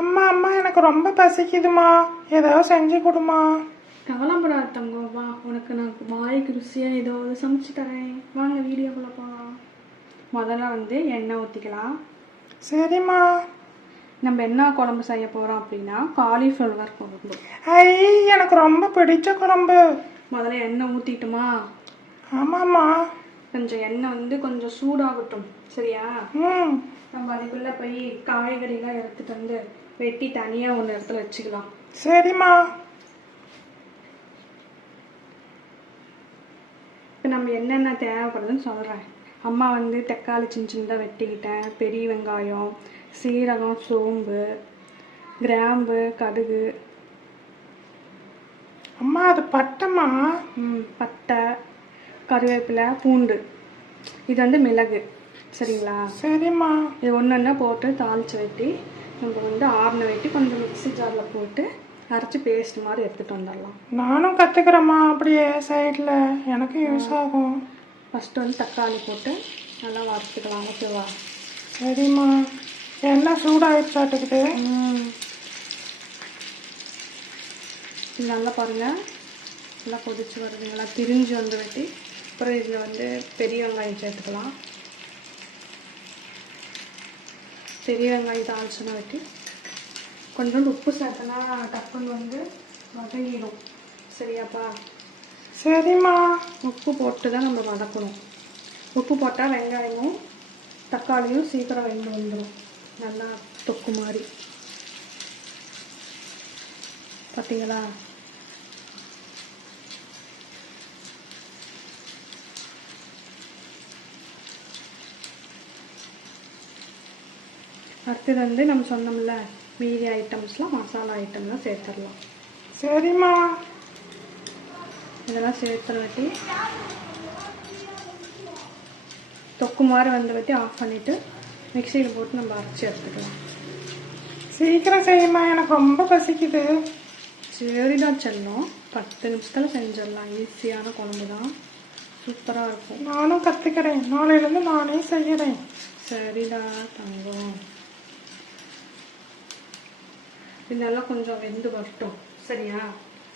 அம்மா அம்மா எனக்கு ரொம்ப பசிக்குதுமா, ஏதாவது செஞ்சு கொடுமா. கவலைப்படாத தங்கம், வா உனக்கு நான் வாய்க்கு ருசியாக ஏதாவது சமைச்சு தரேன். வாங்க வீடியோக்குள்ள போகலாம். முதல்ல வந்து எண்ணெய் ஊற்றிக்கலாம். சரிம்மா. நம்ம என்ன குழம்பு செய்ய போகிறோம் அப்படின்னா காலிஃப்ளவர் குழம்பு. ஐ, எனக்கு ரொம்ப பிடிச்ச குழம்பு. முதல்ல எண்ணெய் ஊற்றிட்டுமா? ஆமாம்மா. கொஞ்சம் எண்ணெய் வந்து கொஞ்சம் சூடாகட்டும், சரியா? நம்ம அதுக்குள்ளே போய் காய்கறிலாம் எடுத்துட்டு வந்து வெட்டி தனியாக ஒன்று இடத்துல வச்சுக்கலாம். சரிம்மா. இப்போ நம்ம என்னென்ன தேவைப்படுதுன்னு சொல்கிறேன். அம்மா வந்து தக்காளி சின்ன சின்னதாக வெட்டிக்கிட்டேன், பெரிய வெங்காயம், சீரகம், சோம்பு, கிராம்பு, கடுகு. அம்மா அது பட்டைம்மா. பட்டை, கருவேப்பிலை, பூண்டு. இது வந்து மிளகு, சரிங்களா? சரிம்மா. இது ஒன்று ஒன்றா போட்டு தாளித்து வெட்டி நம்ம வந்து ஆறுன வெட்டி கொஞ்சம் மிக்ஸி ஜாரில் போட்டு அரைச்சி பேஸ்ட் மாதிரி எடுத்துகிட்டு வந்துடலாம். நானும் கற்றுக்குறேம்மா, அப்படியே சைடில் எனக்கு யூஸ் ஆகும். ஃபஸ்ட்டு வந்து தக்காளி போட்டு நல்லா வறுத்துக்கலாம், ஓகேவா? சரிம்மா. எண்ணெய் சூடாகிடுச்சாட்டுக்குது. இது நல்லா பாருங்கள், நல்லா கொதிச்சு வருதுங்களா, திரிஞ்சு வந்து வெட்டி. அப்புறம் இதில் வந்து பெரிய வெங்காயம் சேர்த்துக்கலாம். பெரிய வெங்காயம் தாளிச்சுனா வெட்டி கொஞ்சோண்டு உப்பு சேர்த்தனா டக்குன்னு வந்து வதங்கிடும், சரியாப்பா? சரிம்மா. உப்பு போட்டு தான் நம்ம வதக்கணும். உப்பு போட்டால் வெங்காயமும் தக்காளியும் சீக்கிரம் வெந்து வந்துடும், நல்லா தொக்கு மாதிரி. பார்த்தீங்களா? அடுத்தது வந்து நம்ம சொன்னோம்ல மீதி ஐட்டம்ஸ்லாம், மசாலா ஐட்டம்லாம் சேர்த்துடலாம். சரிம்மா. இதெல்லாம் சேர்த்து வெட்டி தொக்கு மாதிரி வந்து வெட்டி ஆஃப் பண்ணிவிட்டு மிக்சியில் போட்டு நம்ம அரைச்சி எடுத்துக்கலாம். சீக்கிரம் செய்யுமா, எனக்கு ரொம்ப பசிக்குது. சரிதான் செல்லம், 10 நிமிஷத்தில் செஞ்சிடலாம். ஈஸியான குழம்பு தான், சூப்பராக இருக்கும். நானும் கற்றுக்கிறேன், நாளையிலேருந்து நானே செய்கிறேன். சரிடா தங்கம், இதெல்லாம் கொஞ்சம் வெந்து வரட்டும், சரியா?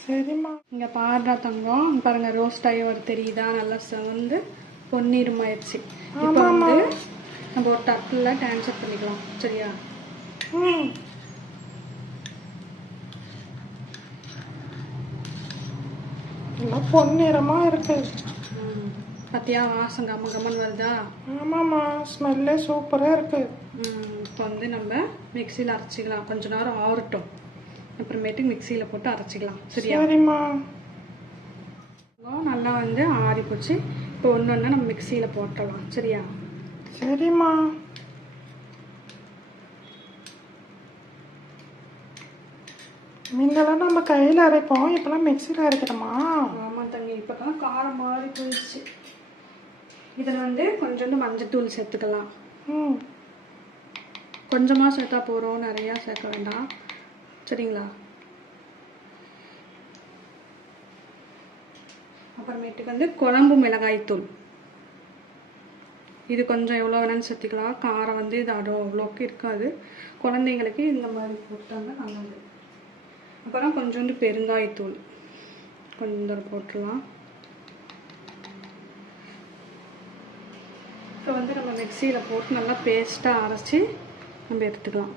சரிம்மா. இங்கே பாடுறா தங்கம், பாருங்கள் ரோஸ்ட் ஆகி வர தெரியுதா? நல்லா செவந்து பொன்னிறமாயிடுச்சு. இப்போ வந்து நம்ம ஒரு தட்டில் ட்ரான்ஸ்ஃபர் பண்ணிக்கலாம், சரியா? எல்லாம் பொன்னிறமாக இருக்கு. பார்த்தியா, வாசம் கம்ம கம்மன் வருதா? ஆமாம்மா, ஸ்மெல்லே சூப்பராக இருக்கு. இப்போ வந்து நம்ம மிக்சியில் அரைச்சிக்கலாம். கொஞ்ச நேரம் ஆறட்டும், அப்புறமேட்டுக்கு மிக்சியில் போட்டு அரைச்சிக்கலாம், சரியா? சரிம்மா. நல்லா வந்து ஆறி போச்சு. இப்போ ஒன்று ஒன்று நம்ம மிக்சியில் போட்டுடலாம், சரியா? சரிம்மா. முன்னெல்லாம் நம்ம கையில் அரைப்போம், இப்போலாம் மிக்சியில் அரைக்கிறோமா? ஆமாம் தண்ணி, இப்போ தான் காரம் மாறி போயிடுச்சு. இதில் வந்து கொஞ்சோண்டு மஞ்சத்தூள் சேர்த்துக்கலாம். கொஞ்சமாக சேர்த்தா போகிறோம், நிறையா சேர்க்க வேண்டாம், சரிங்களா? அப்புறமேட்டுக்கு வந்து குழம்பு மிளகாய்த்தூள். இது கொஞ்சம் எவ்வளோ வேணாலும் சேர்த்துக்கலாம். காரம் வந்து இது அவ்வளோக்கு இருக்காது, குழந்தைங்களுக்கு இந்த மாதிரி போட்டாங்க நல்லது. அப்புறம் கொஞ்சோண்டு பெருங்காயத்தூள் கொஞ்சம் போட்டுடலாம். இப்போ வந்து நம்ம மிக்சியில் போட்டு நல்லா பேஸ்ட்டாக அரைச்சி நம்ம எடுத்துக்கலாம்.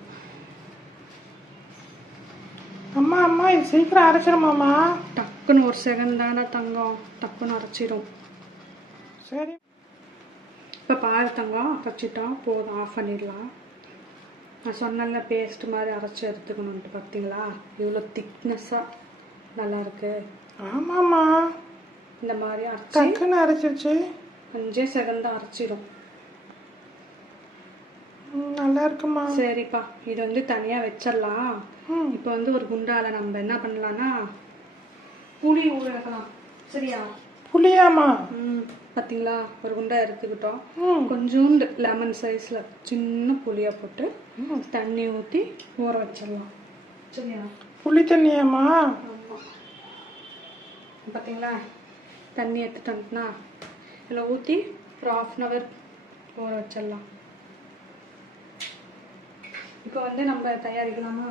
அம்மா அம்மா, இது சீக்கிரம் அரைச்சிடுமாம்மா? டக்குன்னு ஒரு செகண்ட் தானே தங்கம், டக்குன்னு அரைச்சிடும். சரி. இப்போ பாரு தங்கம், அரைச்சிட்டோம், போதும், ஆஃப் பண்ணிடலாம். நான் சொன்னல பேஸ்ட் மாதிரி அரைச்சி எடுத்துக்கணுன்ட்டு, பார்த்தீங்களா இவ்வளோ திக்னஸ்ஸாக நல்லாயிருக்கு. ஆமாம்மா, இந்த மாதிரி அரைச்சி டக்குன்னு அரைச்சிருச்சு. 5 செகண்ட் தான் அரைச்சிடும். நல்லா இருக்குமா? சரிப்பா, இது வந்து தனியாக வச்சிடலாம். இப்போ வந்து ஒரு குண்டால நம்ம என்ன பண்ணலாம்னா புளி ஊற வைக்கலாம், சரியா? புளியாமா? பார்த்தீங்களா, ஒரு குண்டா எடுத்துக்கிட்டோம். கொஞ்சோண்டு லெமன் சைஸில் சின்ன புளியாக போட்டு தண்ணி ஊற்றி ஊற வச்சிடலாம், சரியா? புளி தண்ணியாம்மா? ஆமாம். பார்த்தீங்களா, தண்ணி எடுத்துட்டோம்னா இதில் ஊற்றி ஒரு 1/2 hour ஊற வச்சிடலாம். இப்போ வந்து நம்ம தயாரிக்கலாமா?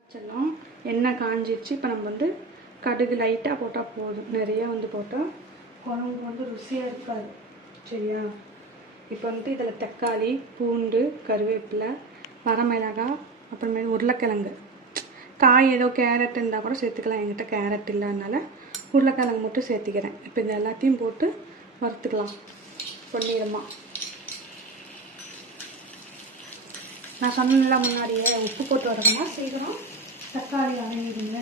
வச்சிடலாம். எண்ணெய் காஞ்சிடுச்சு. இப்போ நம்ம வந்து கடுகு லைட்டாக போட்டால் போதும். நிறைய வந்து போட்டால் குழம்பு வந்து ருசியாக இருக்காது. சரியா? இப்போ வந்துட்டு இதில் தக்காளி, பூண்டு, கருவேப்பிலை, வரமிளகாய், அப்புறமேல் உருளைக்கிழங்கு, காய் ஏதோ கேரட் இருந்தால் கூட சேர்த்துக்கலாம். என்கிட்ட கேரட் இல்லாதனால உருளைக்கிழங்கு மட்டும் சேர்த்துக்கிறேன். இப்போ இது எல்லாத்தையும் போட்டு வறுத்துக்கலாம் பொன்னிறமாக. நான் சொன்னேன்ல முன்னாடியே உப்பு போட்டு வரணுமா சீக்கிரம் தக்காளி வதங்கிடுங்க.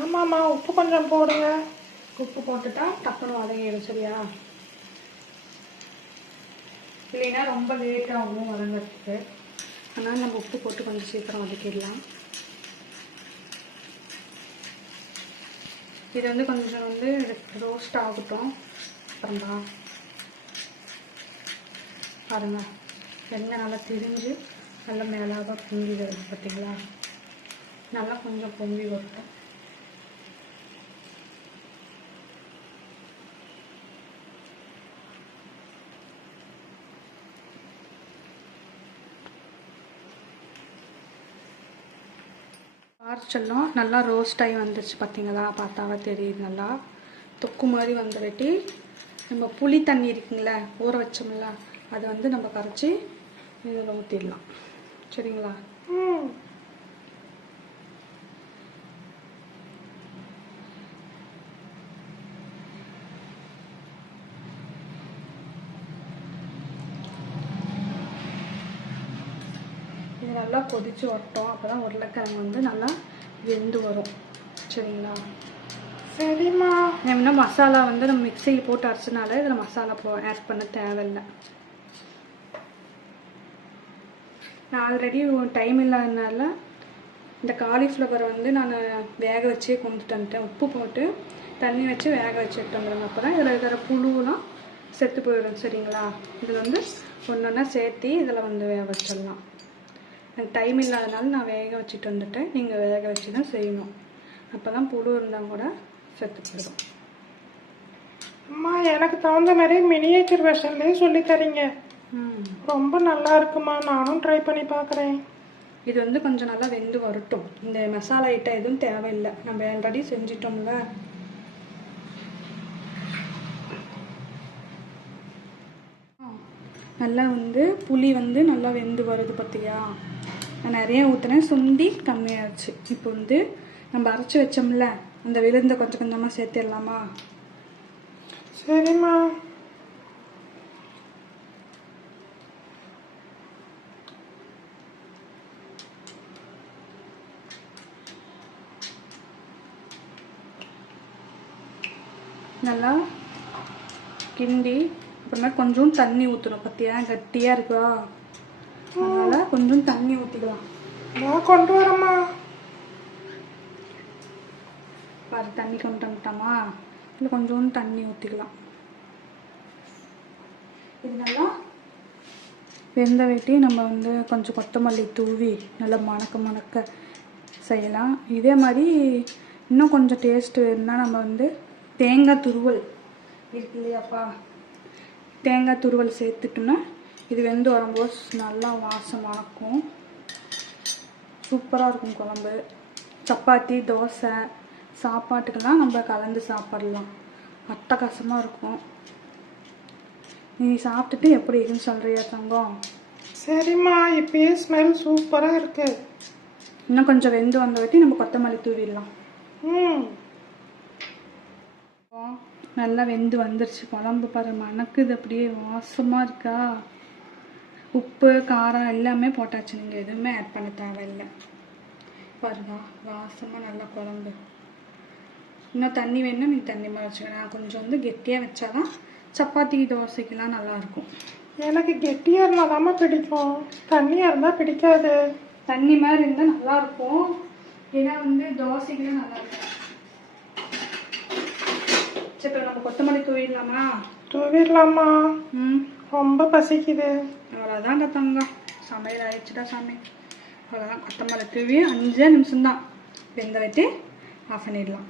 ஆமாம்மா, உப்பு கொஞ்சம் போடுங்க. உப்பு போட்டுட்டா டக்குனு வதங்கிடும். சரியா? இல்லைன்னா ரொம்ப லேட் ஆகும் வதங்கிறதுக்கு. அதனால் நம்ம உப்பு போட்டு கொஞ்சம் சீக்கிரம் வதக்கிடலாம். இது வந்து கொஞ்சம் வந்து ரோஸ்ட் ஆகட்டும். அப்புறம்தான் பாருங்க, எண்ணெய் நல்லா திரிஞ்சு நல்லா மேலாக பொங்கி வருது. பார்த்தீங்களா? நல்லா கொஞ்சம் பொங்கி வரட்டும். காய்ச்சலும் நல்லா ரோஸ்ட் ஆகி வந்துருச்சு. பார்த்தீங்களா? பார்த்தாவே தெரியுது. நல்லா தொக்கு மாதிரி வந்துட்டு நம்ம புளி தண்ணி இருக்குங்களா, ஊற வச்சோம்ல, அதை வந்து நம்ம கரைச்சி இதில் ஊற்றிடலாம். சரிங்களா? இது நல்லா கொதிச்சு வரட்டும். அப்போ தான் உருளைக்கிழங்கு வந்து நல்லா வெந்து வரும். சரிங்களா? சரிம்மா. ஏன்னா மசாலா வந்து நம்ம மிக்சியில் போட்டு அரைச்சனால இதில் மசாலா ஆட் பண்ண தேவையில்லை. நான் ஆல்ரெடி டைம் இல்லாததுனால இந்த காலிஃப்ளவரை வந்து நான் வேக வச்சே கொண்டுட்டு வந்துட்டேன். உப்பு போட்டு தண்ணி வச்சு வேக வச்சு எடுத்து வந்துடுங்க. அப்போ தான் இதில் இருக்கிற புழுலாம் செத்து போயிடும். சரிங்களா? இதில் வந்து ஒன்று ஒன்றா சேர்த்து இதில் வந்து வேக வச்சிடலாம். எனக்கு டைம் இல்லாதனால நான் வேக வச்சுட்டு வந்துட்டேன். நீங்கள் வேக வச்சு தான் செய்யணும். அப்போ தான் புழு இருந்தால் கூட செத்து போயிடும். அம்மா, எனக்கு தகுந்த மாதிரி மினியேச்சர் வெர்ஷன்லேயே சொல்லி தரீங்க. ரொம்ப நல்லா இருக்குமா. நானும் ட்ரை பண்ணி பார்க்குறேன். இது வந்து கொஞ்சம் நல்லா வெந்து வரட்டும். இந்த மசாலா ஐட்டம் எதுவும் தேவையில்லை. நம்ம ஆல்ரெடி செஞ்சிட்டோம்ல. நல்லா வந்து புளி வந்து நல்லா வெந்து வருது. பார்த்தியா? நான் நிறைய ஊற்றினேன், சுண்டி கம்மியாகிடுச்சு. இப்போ வந்து நம்ம அரைச்சி வச்சோம்ல, அந்த விழுந்த கொஞ்சம் கொஞ்சமாக சேர்த்திடலாமா? சரிம்மா. நல்லா கிண்டி அப்புறமா கொஞ்சம் தண்ணி ஊற்றணும். பார்த்தியா? கட்டியாக இருக்கா? அதனால் கொஞ்சம் தண்ணி ஊற்றிக்கலாம். நான் கொண்டு வரேம்மா. பாரு, தண்ணி கொண்டு வந்துட்டோமா? இல்லை கொஞ்சோண்டு தண்ணி ஊற்றிக்கலாம். இது நல்லா வெந்த வெட்டி நம்ம வந்து கொஞ்சம் கொத்தமல்லி தூவி நல்லா மணக்க செய்யலாம். இதே மாதிரி இன்னும் கொஞ்சம் டேஸ்ட்டு இருந்தால் நம்ம வந்து தேங்காய் துருவல் இருக்கு இல்லையாப்பா, தேங்காய் துருவல் சேர்த்துட்டோன்னா இது வெந்து வரும்போது நல்லா வாசமாக இருக்கும். சூப்பராக இருக்கும் குழம்பு. சப்பாத்தி, தோசை, சாப்பாட்டுக்கெல்லாம் நம்ம கலந்து சாப்பிடலாம். அட்டகாசமாக இருக்கும். நீ சாப்பிட்டுட்டு எப்படி இருக்குன்னு சொல்கிறியா தங்கம்? சரிம்மா. இப்பயே ஸ்மெல் சூப்பராக இருக்கு. இன்னும் கொஞ்சம் வெந்து வந்த வாட்டி நம்ம கொத்தமல்லி தூவிடலாம். நல்லா வெந்து வந்துருச்சு குழம்பு. பாரு, மணக்குது. அப்படியே வாசமாக இருக்கா? உப்பு, காரம் எல்லாமே போட்டாச்சு. நீங்கள் எதுவுமே ஆட் பண்ண தேவையில்லை. பாருங்க, வாசமாக நல்லா குழம்பு. இன்னும் தண்ணி வேணும்னா நீங்கள் தண்ணி மாதிரி வச்சுக்கணும். நான் கொஞ்சம் வந்து கெட்டியாக வச்சாதான் சப்பாத்தி, தோசைக்கெல்லாம் நல்லாயிருக்கும். எனக்கு கெட்டியாக இருந்தால் தாம்மா பிடிக்கும். தண்ணியாக இருந்தால் பிடிக்காது. தண்ணி மாதிரி இருந்தால் நல்லாயிருக்கும். ஏன்னா வந்து தோசைக்கெல்லாம் நல்லாயிருக்கும். சரி, இப்போ நம்ம கொத்தமல்லி தூவிடலாமா? தூவிடலாமா? ரொம்ப பசிக்குது. அவ்வளோதான்டா தங்கம், சமையல் ஆயிடுச்சுடா சாமி. அவ்வளோதான். கொத்தமல்லி தூவி 5 நிமிஷம்தான் வெந்த வச்சு ஆஃப் பண்ணிடலாம்.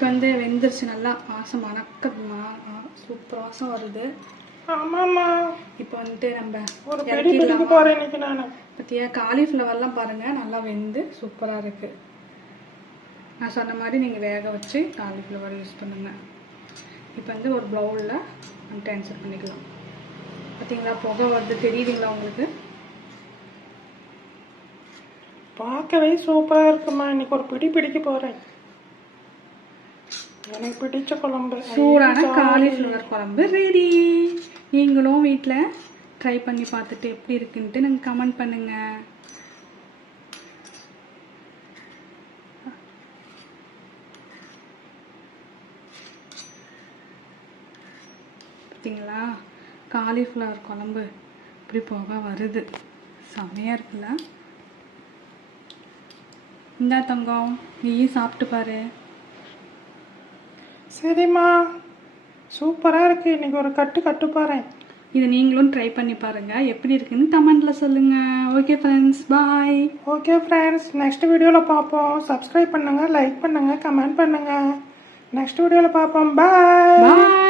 இப்போ வந்து வெந்துருச்சு, நல்லா வாசம் மணக்குதுமா, சூப்பர் வாசம் வருது. ஆமாம்மா. இப்போ வந்துட்டு நம்ம ஒரு பெரிய பிடிக்க போகிறேன் இன்னைக்கு நான். பற்றியா காலிஃப்ளவர்லாம் பாருங்கள் நல்லா வெந்து சூப்பராக இருக்குது. நான் சொன்ன மாதிரி நீங்கள் வேக வச்சு காலிஃப்ளவர் யூஸ் பண்ணுங்கள். இப்போ வந்து ஒரு பவுலில் நம்ம ட்ரான்ஸ்ஃபர் பண்ணிக்கலாம். பார்த்தீங்களா புகை வருது, தெரியுதுங்களா உங்களுக்கு? பார்க்கவே சூப்பராக இருக்குமா. இன்னைக்கு ஒரு பிடிக்க போகிறேன். எனக்கு பிடிச்ச குழம்பு, சூடான காலிஃப்ளவர் குழம்பு ரெடி. நீங்களும் வீட்டில் ட்ரை பண்ணி பார்த்துட்டு எப்படி இருக்குன்ட்டு நீங்கள் கமெண்ட் பண்ணுங்கள். பார்த்தீங்களா காலிஃப்ளவர் குழம்பு இப்படி போக வருது, செமையாக இருக்குல்ல? இந்தா தங்கம், நீயும் சாப்பிட்டு பாரு. சரிம்மா, சூப்பராக இருக்குது. இன்னைக்கு ஒரு கட்டு போகிறேன். இதை நீங்களும் ட்ரை பண்ணி பாருங்கள், எப்படி இருக்குன்னு கமெண்ட்டில் சொல்லுங்கள். ஓகே ஃப்ரெண்ட்ஸ், பாய். ஓகே ஃப்ரெண்ட்ஸ், நெக்ஸ்ட் வீடியோவில் பார்ப்போம். சப்ஸ்கிரைப் பண்ணுங்கள், லைக் பண்ணுங்கள், கமெண்ட் பண்ணுங்கள். நெக்ஸ்ட் வீடியோவில் பார்ப்போம். பாய். பாய்.